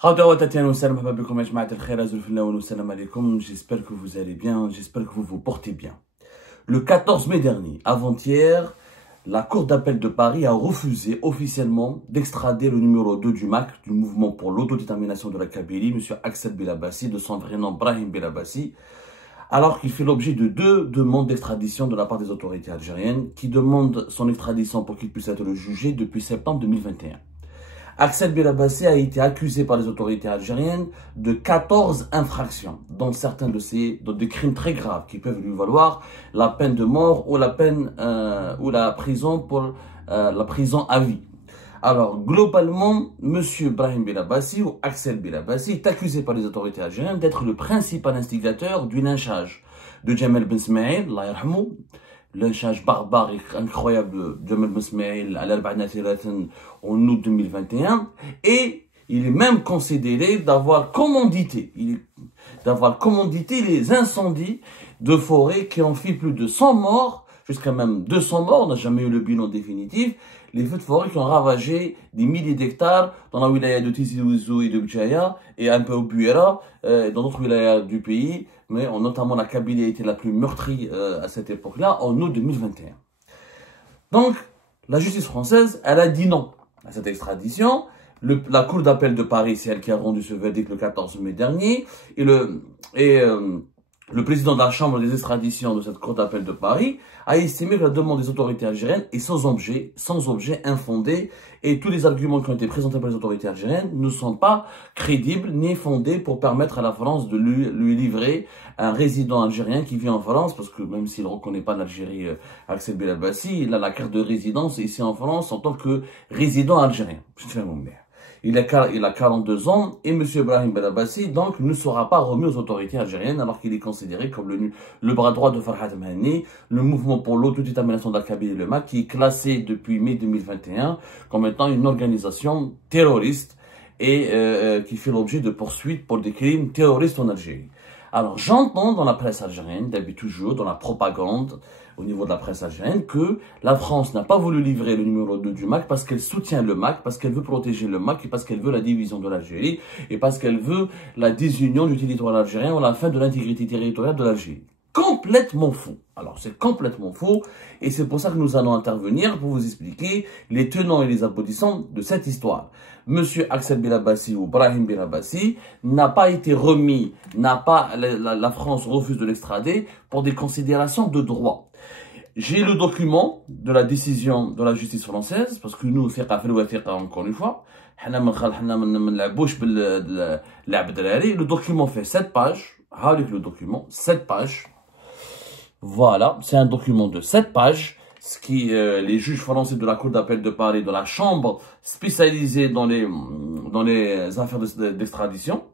J'espère que vous allez bien, j'espère que vous vous portez bien. Le 14 mai dernier, avant-hier, la Cour d'appel de Paris a refusé officiellement d'extrader le numéro 2 du MAC, du Mouvement pour l'autodétermination de la Kabylie, M. Axel Bilabassi, de son vrai nom Brahim Bilabassi, alors qu'il fait l'objet de 2 demandes d'extradition de la part des autorités algériennes qui demandent son extradition pour qu'il puisse être jugé depuis septembre 2021. Axel Bilabassi a été accusé par les autorités algériennes de 14 infractions, dont certains des crimes très graves qui peuvent lui valoir la peine de mort ou la prison à vie. Alors, globalement, M. Brahim Bilabassi ou Axel Bilabassi est accusé par les autorités algériennes d'être le principal instigateur du lynchage de Djamel Ben Smaïl, Allah yarhamou, lynchage barbare et incroyable de Djamel Ben Smaïl à en août 2021, et il est même considéré d'avoir commandité les incendies de forêt qui ont fait plus de 100 morts, jusqu'à même 200 morts, on n'a jamais eu le bilan définitif, les feux de forêt qui ont ravagé des milliers d'hectares dans la wilaya de Tizi Ouzou et de Bjaya, et un peu au Bouera, dans d'autres wilayas du pays, mais notamment la Kabylie a été la plus meurtrie à cette époque-là, en août 2021. Donc, la justice française, elle a dit non à cette extradition. La Cour d'appel de Paris, c'est elle qui a rendu ce verdict le 14 mai dernier, et le président de la Chambre des extraditions de cette Cour d'appel de Paris a estimé que la demande des autorités algériennes est sans objet infondé, et tous les arguments qui ont été présentés par les autorités algériennes ne sont pas crédibles ni fondés pour permettre à la France de lui livrer un résident algérien qui vit en France, parce que même s'il ne reconnaît pas l'Algérie, Axel Bilabassi, il a la carte de résidence ici en France en tant que résident algérien. Il a 42 ans et M. Brahim Bilabassi donc ne sera pas remis aux autorités algériennes alors qu'il est considéré comme le bras droit de Farhad Mahani, le mouvement pour l'autodétermination de la Kabylie, le MAC, qui est classé depuis mai 2021 comme étant une organisation terroriste et qui fait l'objet de poursuites pour des crimes terroristes en Algérie. Alors j'entends dans la presse algérienne, d'habitude toujours dans la propagande, au niveau de la presse algérienne, que la France n'a pas voulu livrer le numéro 2 du MAC parce qu'elle soutient le MAC, parce qu'elle veut protéger le MAC et parce qu'elle veut la division de l'Algérie et parce qu'elle veut la désunion du territoire algérien ou la fin de l'intégrité territoriale de l'Algérie. Complètement faux. Alors c'est complètement faux et c'est pour ça que nous allons intervenir pour vous expliquer les tenants et les aboutissants de cette histoire. Monsieur Axel Bilabassi ou Brahim Bilabassi n'a pas été remis, la France refuse de l'extrader pour des considérations de droit. J'ai le document de la décision de la justice française, parce que nous, encore une fois, le document fait 7 pages, avec le document, 7 pages. Voilà, c'est un document de 7 pages, ce qui les juges français de la Cour d'appel de Paris, de la Chambre spécialisée dans les affaires d'extradition.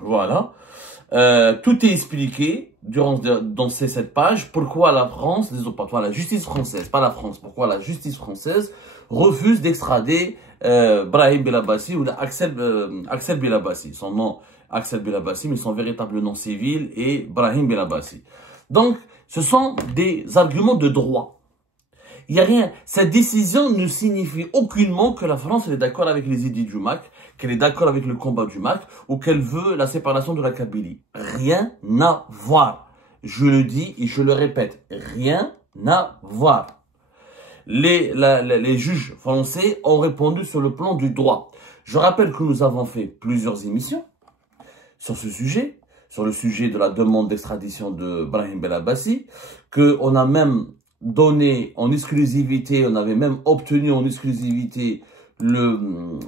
Voilà. Tout est expliqué dans ces 7 pages pourquoi la France, la justice française, pas la France, pourquoi la justice française refuse d'extrader Brahim Bilabassi ou Axel Bilabassi. Son nom Axel Bilabassi, mais son véritable nom civil est Brahim Bilabassi. Donc, ce sont des arguments de droit. Il n'y a rien. Cette décision ne signifie aucunement que la France est d'accord avec les idées du MAC, qu'elle est d'accord avec le combat du MAC ou qu'elle veut la séparation de la Kabylie. Rien à voir. Je le dis et je le répète. Rien à voir. Les juges français ont répondu sur le plan du droit. Je rappelle que nous avons fait plusieurs émissions sur ce sujet, sur le sujet de la demande d'extradition de Brahim Bilabassi, qu'on a même donné en exclusivité, on avait même obtenu en exclusivité ce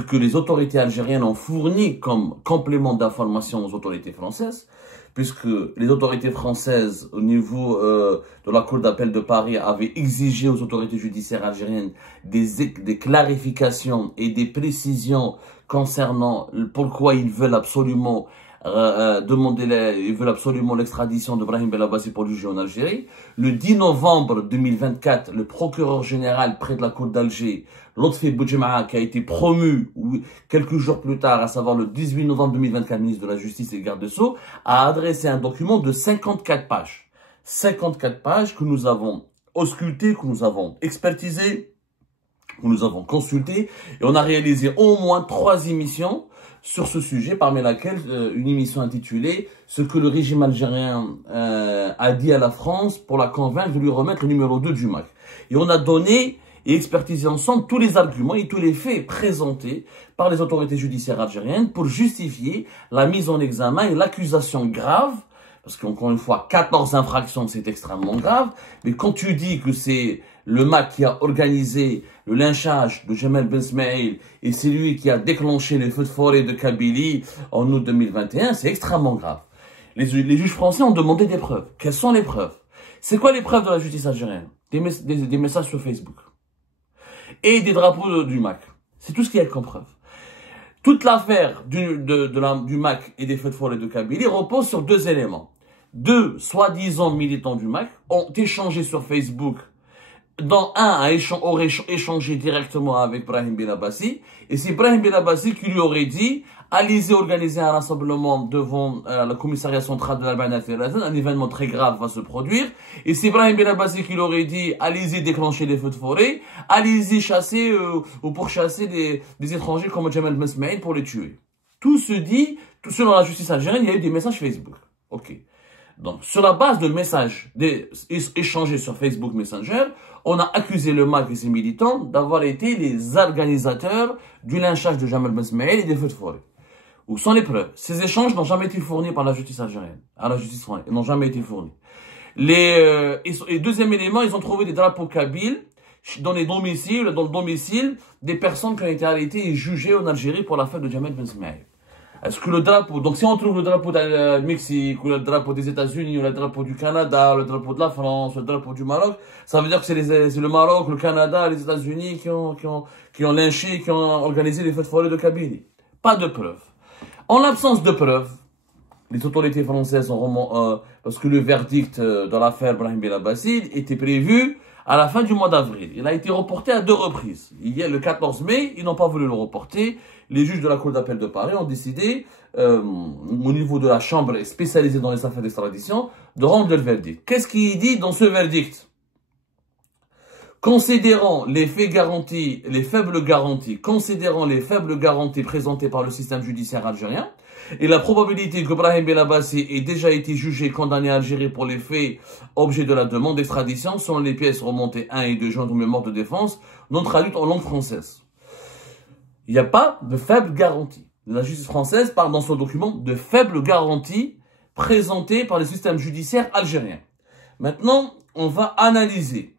que les autorités algériennes ont fourni comme complément d'information aux autorités françaises, puisque les autorités françaises, au niveau de la Cour d'appel de Paris, avaient exigé aux autorités judiciaires algériennes des clarifications et des précisions concernant pourquoi ils veulent absolument ils veulent absolument l'extradition de Brahim Bilabassi pour juger en Algérie. Le 10 novembre 2024, le procureur général près de la Cour d'Alger, Lotfi Boudjema'a, qui a été promu quelques jours plus tard, à savoir le 18 novembre 2024, ministre de la Justice et garde des Sceaux, a adressé un document de 54 pages. 54 pages que nous avons ausculté, que nous avons expertisé, où nous avons consulté et on a réalisé au moins 3 émissions sur ce sujet, parmi laquelle une émission intitulée « Ce que le régime algérien a dit à la France pour la convaincre de lui remettre le numéro 2 du MAC ». Et on a donné et expertisé ensemble tous les arguments et tous les faits présentés par les autorités judiciaires algériennes pour justifier la mise en examen et l'accusation grave. Parce qu'encore une fois, 14 infractions, c'est extrêmement grave. Mais quand tu dis que c'est le MAC qui a organisé le lynchage de Jemal Ben Smaïl et c'est lui qui a déclenché les feux de forêt de Kabylie en août 2021, c'est extrêmement grave. Les juges français ont demandé des preuves. Quelles sont les preuves? C'est quoi les preuves de la justice algérienne? Des messages sur Facebook. Et des drapeaux du MAC. C'est tout ce qu'il y a comme preuve. Toute l'affaire du MAC et des feux de forêt de Kabylie repose sur 2 éléments. 2 soi-disant militants du MAC ont échangé sur Facebook, dont un aurait échangé directement avec Brahim Belabassi, et c'est Brahim Belabassi qui lui aurait dit « Allez-y organiser un rassemblement devant le commissariat central de l'Albanie, un événement très grave va se produire », et c'est Brahim Belabassi qui lui aurait dit « Allez-y déclencher les feux de forêt, allez-y chasser ou pourchasser des étrangers comme Jemal Ben Smaïl pour les tuer ». Tout se dit, selon la justice algérienne, il y a eu des messages Facebook. Ok. Donc, sur la base de messages échangés sur Facebook Messenger, on a accusé le MAC et ses militants d'avoir été les organisateurs du lynchage de Jemal Ben Smaïl et des feux de forêt. Où sont les preuves? Ces échanges n'ont jamais été fournis par la justice algérienne, à la justice française, ils n'ont jamais été fournis. Et deuxième élément, ils ont trouvé des drapeaux kabyles dans le domicile des personnes qui ont été arrêtées et jugées en Algérie pour l'affaire de Jemal Ben Smaïl. Est-ce que le drapeau, donc si on trouve le drapeau du Mexique, ou le drapeau des États-Unis, ou le drapeau du Canada, ou le drapeau de la France, ou le drapeau du Maroc, ça veut dire que c'est le Maroc, le Canada, les États-Unis qui ont lynché, qui ont organisé les feux de forêt de Kabylie. Pas de preuves. En l'absence de preuves, les autorités françaises ont parce que le verdict dans l'affaire Brahim Belabassi était prévu à la fin du mois d'avril. Il a été reporté à 2 reprises. Hier, le 14 mai, ils n'ont pas voulu le reporter. Les juges de la Cour d'appel de Paris ont décidé, au niveau de la chambre spécialisée dans les affaires d'extradition, de rendre le verdict. Qu'est-ce qu'il dit dans ce verdict? Considérant les faits garantis, considérant les faibles garanties présentées par le système judiciaire algérien, et la probabilité que Brahim Belabassi ait déjà été jugé, condamné à Algérie pour les faits objet de la demande d'extradition, selon les pièces remontées 1 et 2 juin de mémoire de défense, non traduites en langue française. Il n'y a pas de faible garantie. La justice française parle dans son document de faibles garanties présentées par le système judiciaire algérien. Maintenant, on va analyser.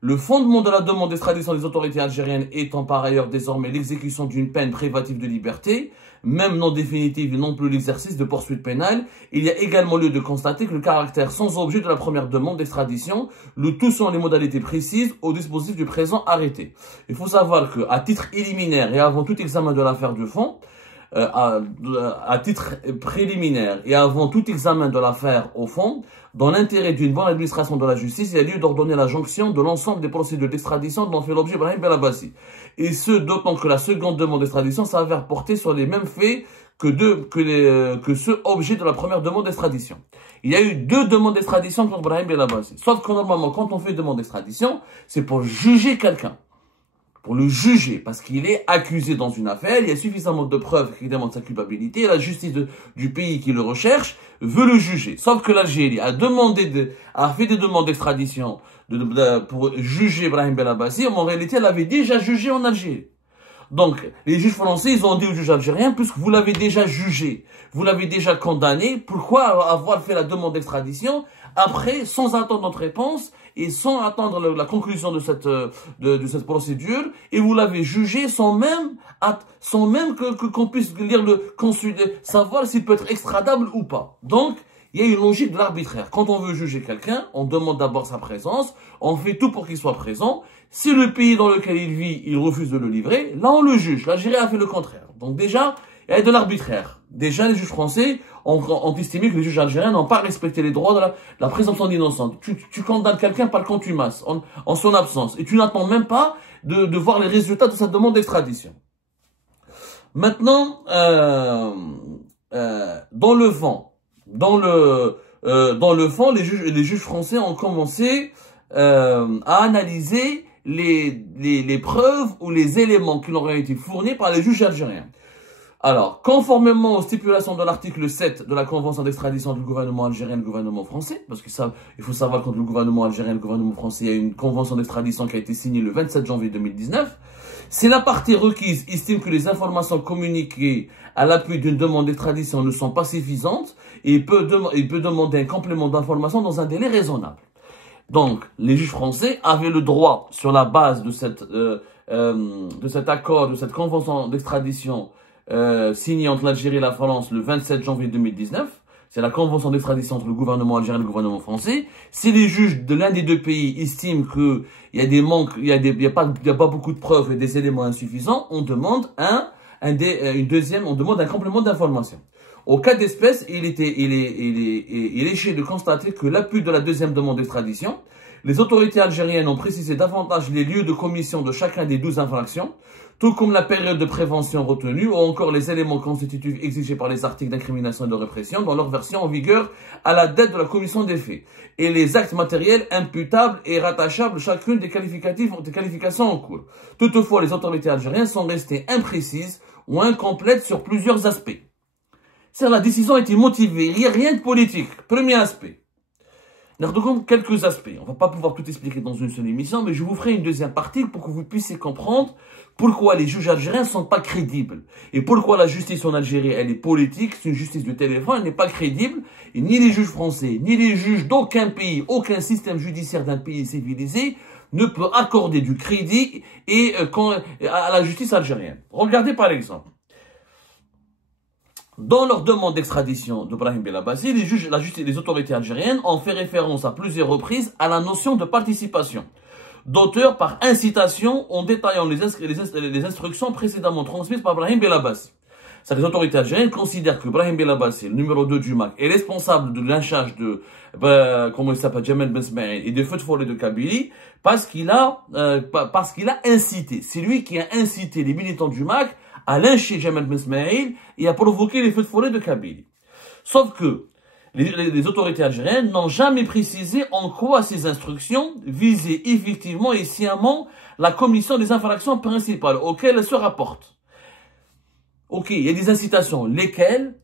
Le fondement de la demande d'extradition des autorités algériennes étant par ailleurs désormais l'exécution d'une peine privative de liberté, même non définitive et non plus l'exercice de poursuites pénales, il y a également lieu de constater que le caractère sans objet de la première demande d'extradition, le tout selon les modalités précises au dispositif du présent arrêté. Il faut savoir qu'à titre préliminaire et avant tout examen de l'affaire de fond, à titre préliminaire et avant tout examen de l'affaire au fond, dans l'intérêt d'une bonne administration de la justice, il y a lieu d'ordonner la jonction de l'ensemble des procédures d'extradition dont fait l'objet Brahim Belabassi. Et ce, d'autant que la seconde demande d'extradition s'avère porter sur les mêmes faits que ceux objets de la première demande d'extradition. Il y a eu 2 demandes d'extradition contre Brahim Belabassi. Sauf que normalement, quand on fait une demande d'extradition, c'est pour juger quelqu'un. Pour le juger, parce qu'il est accusé dans une affaire, il y a suffisamment de preuves qui démontrent sa culpabilité, et la justice du pays qui le recherche veut le juger. Sauf que l'Algérie a fait des demandes d'extradition pour juger Brahim Belabassi, en réalité, elle avait déjà jugé en Algérie. Donc, les juges français, ils ont dit aux juges algériens, puisque vous l'avez déjà jugé, vous l'avez déjà condamné, pourquoi avoir fait la demande d'extradition après, sans attendre notre réponse et sans attendre la conclusion de cette procédure, et vous l'avez jugé sans même qu'on puisse lire savoir s'il peut être extradable ou pas. Donc, il y a une logique de l'arbitraire. Quand on veut juger quelqu'un, on demande d'abord sa présence, on fait tout pour qu'il soit présent. Si le pays dans lequel il vit, il refuse de le livrer, là on le juge. L'Algérie a fait le contraire. Donc déjà, il y a de l'arbitraire. Déjà, les juges français ont estimé que les juges algériens n'ont pas respecté les droits de la présomption d'innocence. Tu condamnes quelqu'un par contumace, en son absence, et tu n'attends même pas de voir les résultats de sa demande d'extradition. Maintenant, dans le fond, les juges français ont commencé à analyser les preuves ou les éléments qui leur ont été fournis par les juges algériens. Alors, conformément aux stipulations de l'article 7 de la convention d'extradition du gouvernement algérien et du gouvernement français, parce que ça, il faut savoir qu'entre le gouvernement algérien et le gouvernement français, il y a une convention d'extradition qui a été signée le 27 janvier 2019, si la partie requise estime que les informations communiquées à l'appui d'une demande d'extradition ne sont pas suffisantes, il peut demander un complément d'information dans un délai raisonnable. Donc, les juges français avaient le droit, sur la base de cet accord, de cette convention d'extradition signée entre l'Algérie et la France le 27 janvier 2019, c'est la convention d'extradition entre le gouvernement algérien et le gouvernement français. Si les juges de l'un des deux pays estiment qu'il y a des manques, il y a pas beaucoup de preuves et des éléments insuffisants, on demande un complément d'information. Au cas d'espèce, il est éché de constater que l'appui de la deuxième demande d'extradition, les autorités algériennes ont précisé davantage les lieux de commission de chacun des 12 infractions, tout comme la période de prévention retenue ou encore les éléments constitutifs exigés par les articles d'incrimination et de répression dans leur version en vigueur à la date de la commission des faits, et les actes matériels imputables et rattachables chacune des qualifications en cours. Toutefois, les autorités algériennes sont restées imprécises ou incomplètes sur plusieurs aspects. C'est-à-dire, la décision a été motivée, il n'y a rien de politique. Premier aspect. Nous regardons quelques aspects. On ne va pas pouvoir tout expliquer dans une seule émission, mais je vous ferai une deuxième partie pour que vous puissiez comprendre pourquoi les juges algériens ne sont pas crédibles. Et pourquoi la justice en Algérie, elle est politique, c'est une justice de téléphone, elle n'est pas crédible. Et ni les juges français, ni les juges d'aucun pays, aucun système judiciaire d'un pays civilisé ne peut accorder du crédit à la justice algérienne. Regardez par exemple. Dans leur demande d'extradition de Brahim Belabassi, les autorités algériennes ont fait référence à plusieurs reprises à la notion de participation d'auteur par incitation en détaillant les instructions précédemment transmises par Brahim Belabassi. Les autorités algériennes considèrent que Brahim Belabassi, le numéro 2 du MAC, est responsable de lynchage de Jamal Ben Smaïl et des feux de forêt de Kabylie parce qu'il a incité. C'est lui qui a incité les militants du MAC à lyncher Jamal Ben Smaïl et à provoquer les feux de forêt de Kabylie. Sauf que les autorités algériennes n'ont jamais précisé en quoi ces instructions visaient effectivement et sciemment la commission des infractions principales auxquelles elles se rapportent. Ok, il y a des incitations, lesquelles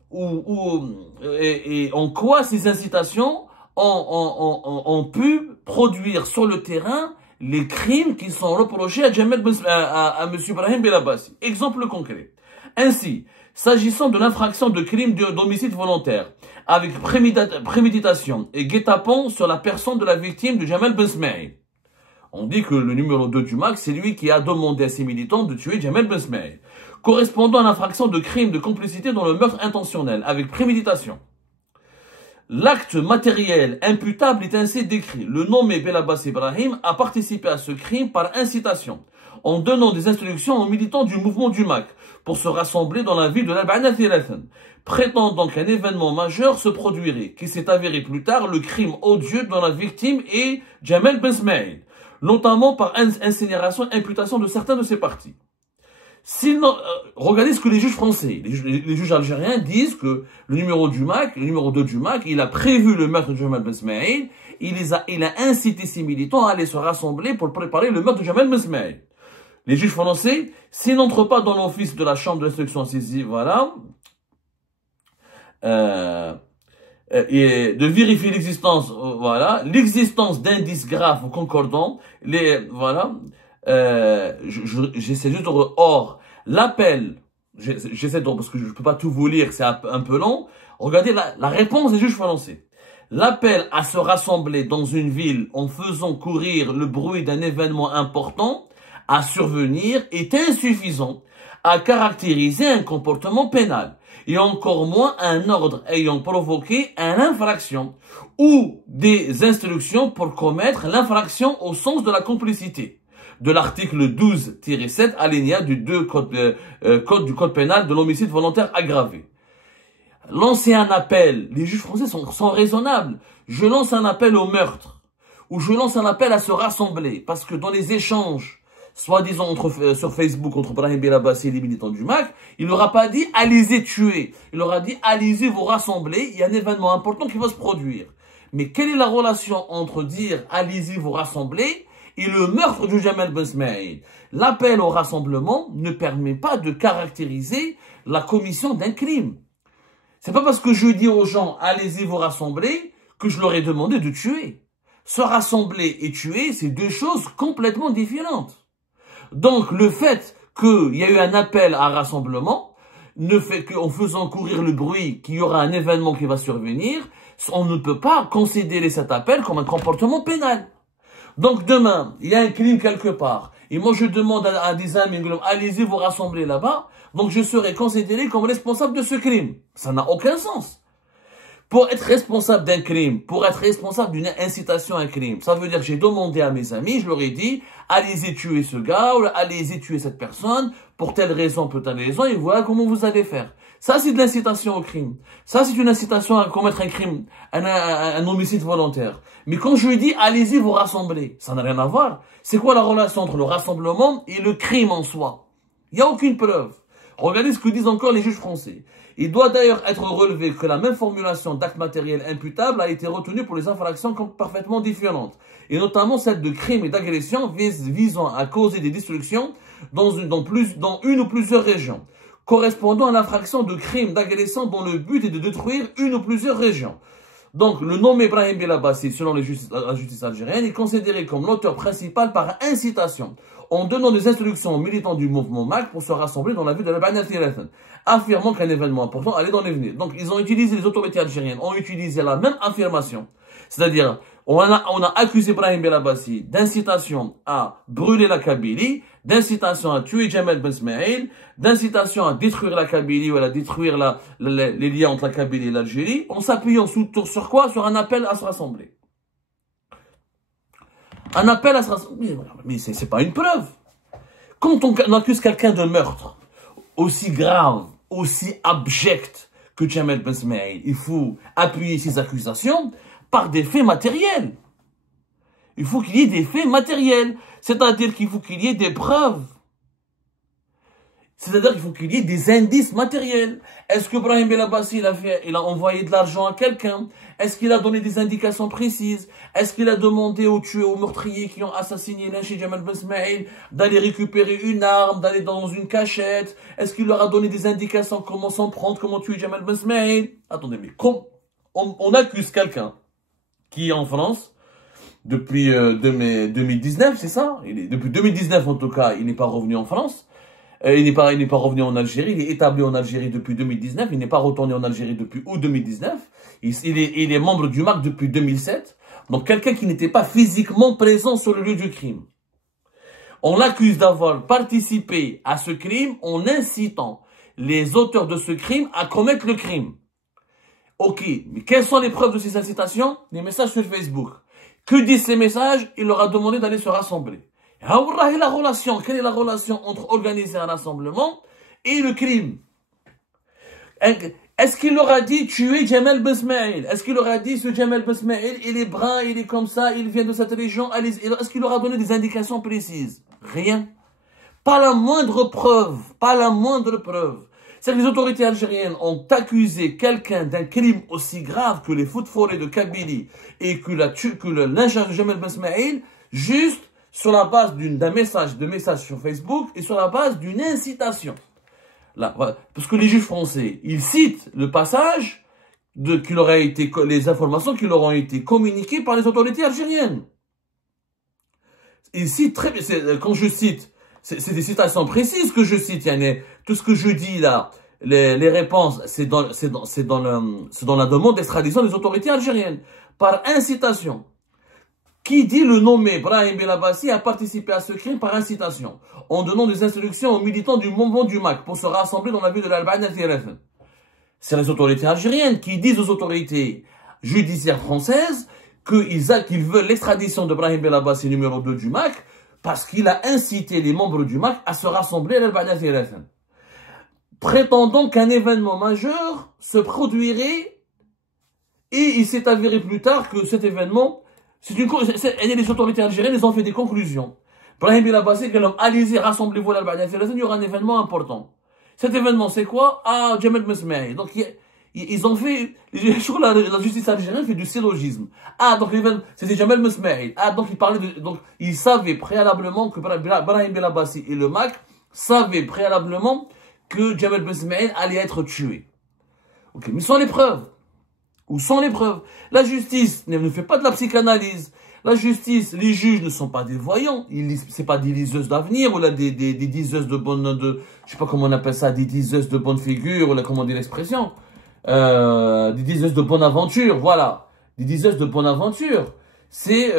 et en quoi ces incitations ont pu produire sur le terrain les crimes qui sont reprochés à M. Brahim Belabassi. Exemple concret. Ainsi, s'agissant de l'infraction de crime d'homicide volontaire, avec préméditation et guet-apens sur la personne de la victime de Jamal Ben Smaïl. On dit que le numéro 2 du MAC, c'est lui qui a demandé à ses militants de tuer Jamal Ben Smaïl, correspondant à l'infraction de crime de complicité dans le meurtre intentionnel, avec préméditation. L'acte matériel imputable est ainsi décrit. Le nommé Belabassi Ibrahim a participé à ce crime par incitation, en donnant des instructions aux militants du mouvement du MAC pour se rassembler dans la ville de l'Al-Ba'na Thilathan, prétendant qu'un événement majeur se produirait, qui s'est avéré plus tard le crime odieux dont la victime est Jamal Ben Smaïl, notamment par incinération et imputation de certains de ses partis. Sinon, regardez ce que les juges français, les juges algériens disent que le numéro 2 du MAC, il a prévu le meurtre de Jamal Ben Smaïl, il a incité ses militants à aller se rassembler pour préparer le meurtre de Jamal Ben Smaïl. Les juges français, s'ils n'entrent pas dans l'office de la chambre d'instruction saisie, voilà, et de vérifier l'existence, voilà, l'existence d'indices graves ou concordants, j'essaie juste de... Or, l'appel, j'essaie de... Parce que je ne peux pas tout vous lire, c'est un peu long. Regardez la réponse des juges français. L'appel à se rassembler dans une ville en faisant courir le bruit d'un événement important à survenir est insuffisant à caractériser un comportement pénal, et encore moins un ordre ayant provoqué une infraction ou des instructions pour commettre l'infraction au sens de la complicité de l'article 12-7 alinéa du 2 code du code pénal de l'homicide volontaire aggravé. Lancer un appel, les juges français sont raisonnables. Je lance un appel au meurtre, ou je lance un appel à se rassembler, parce que dans les échanges soi-disant sur Facebook entre Brahim Belabassi et les militants du MAC, il n'aura pas dit « allez-y tuer », il aura dit « allez-y vous rassembler, il y a un événement important qui va se produire ». Mais quelle est la relation entre dire « allez-y vous rassembler » et le meurtre de Jamal Ben Smaïl. L'appel au rassemblement ne permet pas de caractériser la commission d'un crime. C'est pas parce que je dis aux gens, allez-y vous rassembler, que je leur ai demandé de tuer. Se rassembler et tuer, c'est deux choses complètement différentes. Donc, le fait qu'il y a eu un appel à rassemblement ne fait qu'en faisant courir le bruit qu'il y aura un événement qui va survenir, on ne peut pas considérer cet appel comme un comportement pénal. Donc, demain, il y a un crime quelque part, et moi je demande à des amis, allez-y vous rassembler là-bas, donc je serai considéré comme responsable de ce crime. Ça n'a aucun sens. Pour être responsable d'un crime, pour être responsable d'une incitation à un crime, ça veut dire que j'ai demandé à mes amis, je leur ai dit, allez-y tuer ce gars, ou allez-y tuer cette personne, pour telle raison, et voilà comment vous allez faire. Ça, c'est de l'incitation au crime. Ça, c'est une incitation à commettre un crime, un homicide volontaire. Mais quand je lui dis, allez-y vous rassembler, ça n'a rien à voir. C'est quoi la relation entre le rassemblement et le crime en soi? Il n'y a aucune preuve. Regardez ce que disent encore les juges français. Il doit d'ailleurs être relevé que la même formulation d'acte matériel imputable a été retenue pour les infractions parfaitement différentes, et notamment celle de crime et d'agression visant à causer des destructions dans une ou plusieurs régions, correspondant à l'infraction de crime d'agression dont le but est de détruire une ou plusieurs régions. Donc, le nom Brahim Belabassi, selon la justice algérienne, est considéré comme l'auteur principal par incitation, en donnant des instructions aux militants du mouvement MAC pour se rassembler dans la ville de la Bana Thirathan, affirmant qu'un événement important allait dans l'avenir. Donc, les autorités algériennes ont utilisé la même affirmation. C'est-à-dire, on a accusé Brahim Belabassi d'incitation à brûler la Kabylie, d'incitation à tuer Jamal Ben Smaïl, d'incitation à détruire la Kabylie ou à détruire les liens entre la Kabylie et l'Algérie, en s'appuyant sur quoi? Sur un appel à se rassembler. Un appel à se rassembler. Mais c'est pas une preuve. Quand on accuse quelqu'un de meurtre aussi grave, aussi abject que Jamal Ben Smaïl, il faut appuyer ses accusations par des faits matériels. Il faut qu'il y ait des faits matériels. C'est-à-dire qu'il faut qu'il y ait des preuves. C'est-à-dire qu'il faut qu'il y ait des indices matériels. Est-ce que Brahim Belabassi, il a envoyé de l'argent à quelqu'un? Est-ce qu'il a donné des indications précises? Est-ce qu'il a demandé aux tueurs, aux meurtriers qui ont assassiné l'un chez Jamal Ben Smaïl d'aller récupérer une arme, d'aller dans une cachette? Est-ce qu'il leur a donné des indications comment s'en prendre, comment tuer Jamal Ben Smaïl? Attendez, mais on accuse quelqu'un qui est en France depuis 2019, c'est ça? Depuis 2019 en tout cas, il n'est pas revenu en France. Il n'est pas revenu en Algérie, il est établi en Algérie depuis 2019, il n'est pas retourné en Algérie depuis août 2019, il est membre du MAC depuis 2007, donc quelqu'un qui n'était pas physiquement présent sur le lieu du crime. On l'accuse d'avoir participé à ce crime en incitant les auteurs de ce crime à commettre le crime. Ok, mais quelles sont les preuves de ces incitations? Les messages sur Facebook. Que disent ces messages? Il leur a demandé d'aller se rassembler. Quelle est la relation entre organiser un rassemblement et le crime? Est-ce qu'il leur a dit tuer Jamal Ben Smaïl? Est-ce qu'il leur a dit ce Jamal Ben Smaïl, il est brun, il est comme ça, il vient de cette région? Est-ce qu'il leur a donné des indications précises? Rien. Pas la moindre preuve. Pas la moindre preuve. C'est que les autorités algériennes ont accusé quelqu'un d'un crime aussi grave que les feux de forêt de Kabylie et que le lynchage de Jamal Ben Smaïl, juste sur la base d'un message sur Facebook et sur la base d'une incitation. Là, voilà. Parce que les juges français, ils citent le passage les informations qui leur ont été communiquées par les autorités algériennes. Ils citent très bien, quand je cite, c'est des citations précises que je cite, Yanné. Tout ce que je dis là, les réponses, c'est dans la demande d'extradition des autorités algériennes. Par incitation. Qui dit le nommé Brahim Belabassi a participé à ce crime par incitation, en donnant des instructions aux militants du mouvement du MAC pour se rassembler dans la ville de l'Al-Bana Thirathan. C'est les autorités algériennes qui disent aux autorités judiciaires françaises qu'ils veulent l'extradition de Brahim Belabassi numéro 2 du MAC parce qu'il a incité les membres du MAC à se rassembler à l'Al-Bana Thirathan, prétendant qu'un événement majeur se produirait, et il s'est avéré plus tard que cet événement, les autorités algériennes, ils ont fait des conclusions. Brahim Belabassi, allez-y, rassemblez-vous à l'Al-Bana Thirathan, il y aura un événement important. Cet événement, c'est quoi? Ah, Jamal Ben Smaïl. Donc, il ils ont fait, je crois que la justice algérienne fait du syllogisme. Ah, donc c'était Jamel Mesmaïl. Ah, donc ils savaient préalablement que Brahim Belabassi et le MAC savaient préalablement que Jamel Mesmaïl allait être tué. Ok, mais où sont les preuves? Où sont les preuves? La justice ne fait pas de la psychanalyse. La justice, les juges ne sont pas des voyants. C'est pas des liseuses d'avenir, ou là, des diseuses je sais pas comment on appelle ça, des diseuses de bonne figure, ou là, comment on dit l'expression. Des diseuses de bonne aventure, voilà. Des diseuses de bonne aventure. C'est,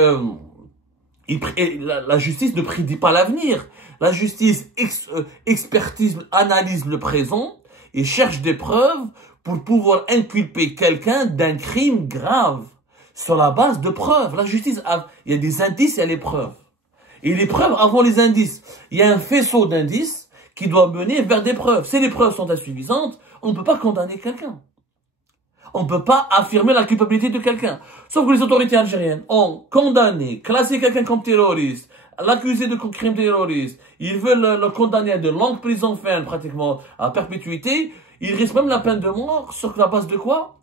la justice ne prédit pas l'avenir. La justice expertise, analyse le présent et cherche des preuves pour pouvoir inculper quelqu'un d'un crime grave sur la base de preuves. La justice, il y a des indices, il y a les preuves. Et les preuves avant les indices. Il y a un faisceau d'indices qui doit mener vers des preuves. Si les preuves sont insuffisantes, on ne peut pas condamner quelqu'un. On ne peut pas affirmer la culpabilité de quelqu'un. Sauf que les autorités algériennes ont condamné, classé quelqu'un comme terroriste, l'accusé de crime terroriste. Ils veulent le condamner à de longues prisons fermes, pratiquement à perpétuité. Il risque même la peine de mort sur la base de quoi?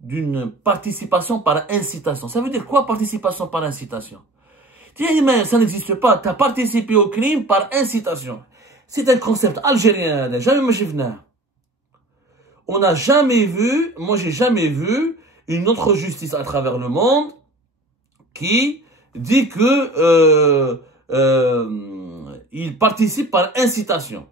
D'une participation par incitation. Ça veut dire quoi, participation par incitation? Mais ça n'existe pas. Tu as participé au crime par incitation. C'est un concept algérien. Jamais imaginer. On n'a jamais vu, moi j'ai jamais vu une autre justice à travers le monde qui dit que il participe par incitation.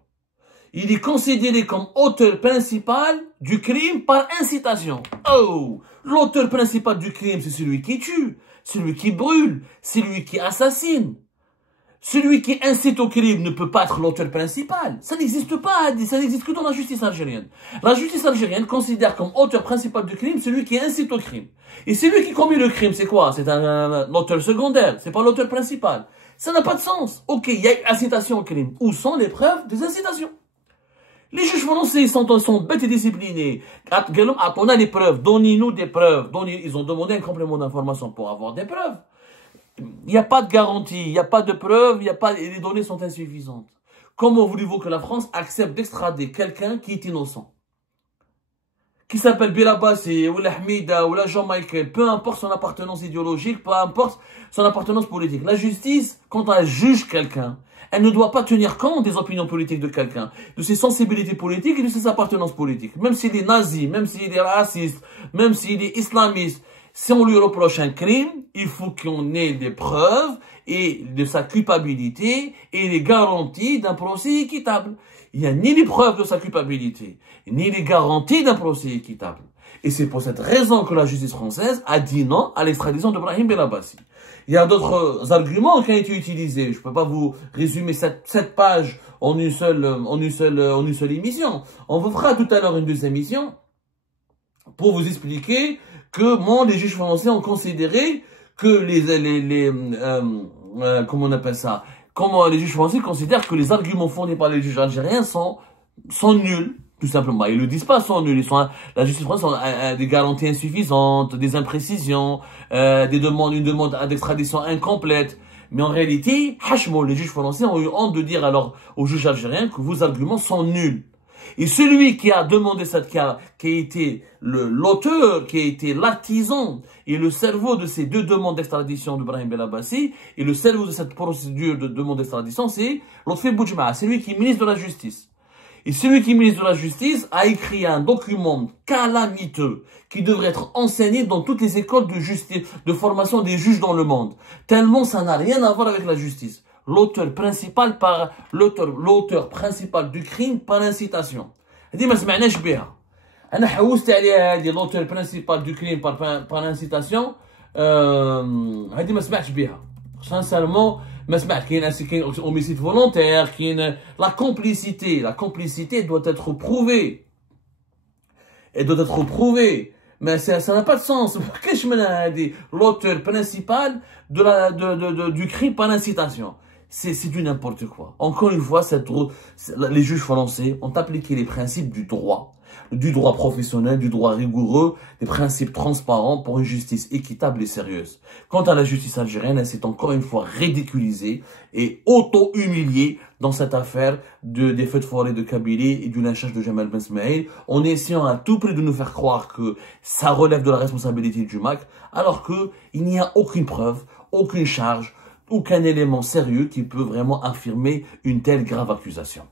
Il est considéré comme auteur principal du crime par incitation. Oh, l'auteur principal du crime, c'est celui qui tue, celui qui brûle, celui qui assassine. Celui qui incite au crime ne peut pas être l'auteur principal. Ça n'existe pas, ça n'existe que dans la justice algérienne. La justice algérienne considère comme auteur principal du crime celui qui incite au crime. Et celui qui commet le crime, c'est quoi? C'est un auteur secondaire, c'est pas l'auteur principal. Ça n'a pas de sens. Ok, il y a incitation au crime. Où sont les preuves des incitations? Les juges français sont bêtes et disciplinés. On a des preuves, donnez-nous des preuves. Ils ont demandé un complément d'information pour avoir des preuves. Il n'y a pas de garantie, il n'y a pas de preuves, les données sont insuffisantes. Comment voulez-vous que la France accepte d'extrader quelqu'un qui est innocent? Qui s'appelle Belabassi, ou la Hamida, ou la Jean-Michel, peu importe son appartenance idéologique, peu importe son appartenance politique. La justice, quand elle juge quelqu'un, elle ne doit pas tenir compte des opinions politiques de quelqu'un, de ses sensibilités politiques et de ses appartenances politiques. Même s'il est nazi, même s'il est raciste, même s'il est islamiste, si on lui reproche un crime, il faut qu'on ait des preuves et de sa culpabilité et les garanties d'un procès équitable. Il n'y a ni les preuves de sa culpabilité, ni les garanties d'un procès équitable. Et c'est pour cette raison que la justice française a dit non à l'extradition de Brahim Belabassi. Il y a d'autres arguments qui ont été utilisés. Je ne peux pas vous résumer cette page en une seule émission. On vous fera tout à l'heure une deuxième émission pour vous expliquer comment les juges français ont considéré que comment on appelle ça? Comment les juges français considèrent que les arguments fondés par les juges algériens sont nuls, tout simplement. Ils ne le disent pas, sont nuls. La justice française a des garanties insuffisantes, des imprécisions, une demande d'extradition incomplète. Mais en réalité, les juges français ont eu honte de dire alors aux juges algériens que vos arguments sont nuls. Et celui qui a demandé qui a été l'auteur, qui a été l'artisan et le cerveau de ces deux demandes d'extradition de Brahim Belabassi, et le cerveau de cette procédure de demande d'extradition, c'est Lotfi Boudjma, c'est lui qui est ministre de la Justice. Et celui qui est ministre de la Justice a écrit un document calamiteux qui devrait être enseigné dans toutes les écoles de justice, de formation des juges dans le monde. Tellement ça n'a rien à voir avec la justice. L'auteur principal du crime par incitation. هذه ما سمعناش بها. أنا حوست عليها هذه l'auteur principal du crime par incitation. هذه ما سمعتش بها. Sincèrement, ما سمعت. كاين homicide volontaire, la complicité doit être prouvée. Elle doit être prouvée. Mais ça n'a pas de sens. L'auteur principal du crime par incitation. c'est du n'importe quoi. Encore une fois, les juges français ont appliqué les principes du droit professionnel, du droit rigoureux, des principes transparents pour une justice équitable et sérieuse. Quant à la justice algérienne, elle s'est encore une fois ridiculisée et auto-humiliée dans cette affaire des feux de forêt de Kabylie et du lynchage de Jamal Ben Smaïl, en essayant à tout prix de nous faire croire que ça relève de la responsabilité du MAC, alors qu'il n'y a aucune preuve, aucune charge, aucun élément sérieux qui peut vraiment affirmer une telle grave accusation.